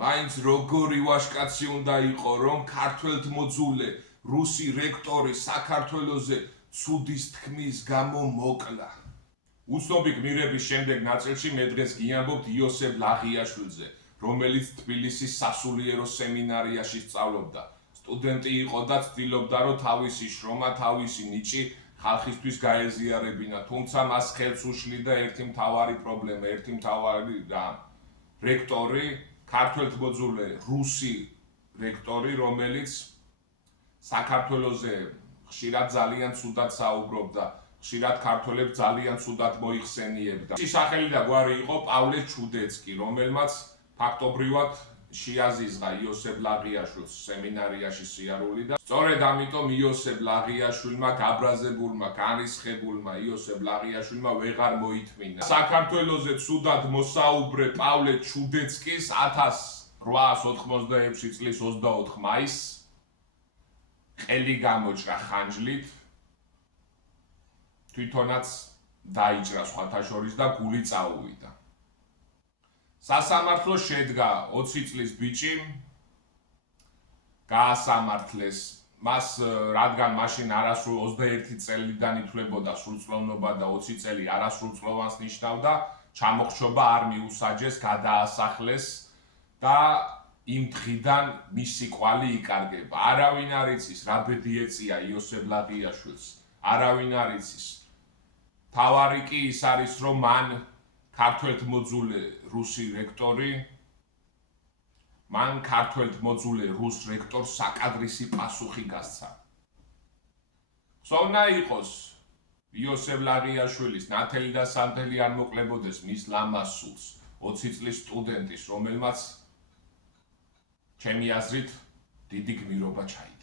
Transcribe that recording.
მაინც როგორი ვაჟკაცი უნდა იყო, რომ ქართველთმოძულე რუსი რექტორი საქართველოზე ცუდის თქმის გამო მოკლა. უცნობი გმირების შემდეგ ნაწილში მე დღეს გიამბობთ იოსებ ლაღიაშვილზე, რომელიც თბილისის სასულიერო სემინარიაში სწავლობდა. სტუდენტი იყო და ცდილობდა, რომ თავისი შრომა, თავისი ნიჭი ხალხისთვის გაეზიარებინა, თუმცა მას ხელს უშლიდა ერთი მთავარი პრობლემა, ერთი მთავარი რექტორი, ქართველთმოძულე რუსი რექტორი, რომელიც საქართველოზე ხშირად ძალიან ცუდად საუბრობდა, ხშირად ქართველებს ძალიან ცუდად მოიხსენიებდა. მისი სახელი და გვარი იყო პავლე ჩუდეცკი, რომელმაც ფაქტობრივად შეაზიზღა იოსებ ლაღიაშვილს სემინარიაში სიარული და სწორედ ამიტომ იოსებ ლაღიაშვილმა გაბრაზებულმა, განრისხებულმა იოსებ ლაღიაშვილმა ვეღარ მოითმინა. საქართველოზე ცუდად მოსაუბრე პავლე ჩუდეცკის 1886 წლის 24 მაისს ყელი გამოჭრა ხანჯლით, თვითონაც დაიჭრა სხვათა შორის და გული წაუვიდა. სასამართლო შედგა 20 წლის ბიჭი, გაასამართლეს მას, რადგან მაშინ 21 წელიდან ითვლებოდა სრულწლოვნობა და 20 წელი არასრულწლოვანს ნიშნავდა, ჩამოხრჩობა არ მიუსაჯეს, გადაასახლეს და იმ დღიდან მისი კვალი იკარგება. არავინ არ იცის, რა ბედი ეწია იოსებ ლაღიაშვილს, არავინ არ იცის. თავარი კი ის არის, რომ მან ქართველთმოძულე რუსი რექტორი, მან ქართველთმოძულე რუს რექტორს საკადრისი პასუხი გასცა. ხსოვნა იყოს იოსებ ლაღიაშვილის ნათელი და სანთელი არ მოკლებოდეს მის ლამაზ სულს, 20 წლის სტუდენტის, რომელმაც ჩემი აზრით დიდი გმირობა ჩაიგდო.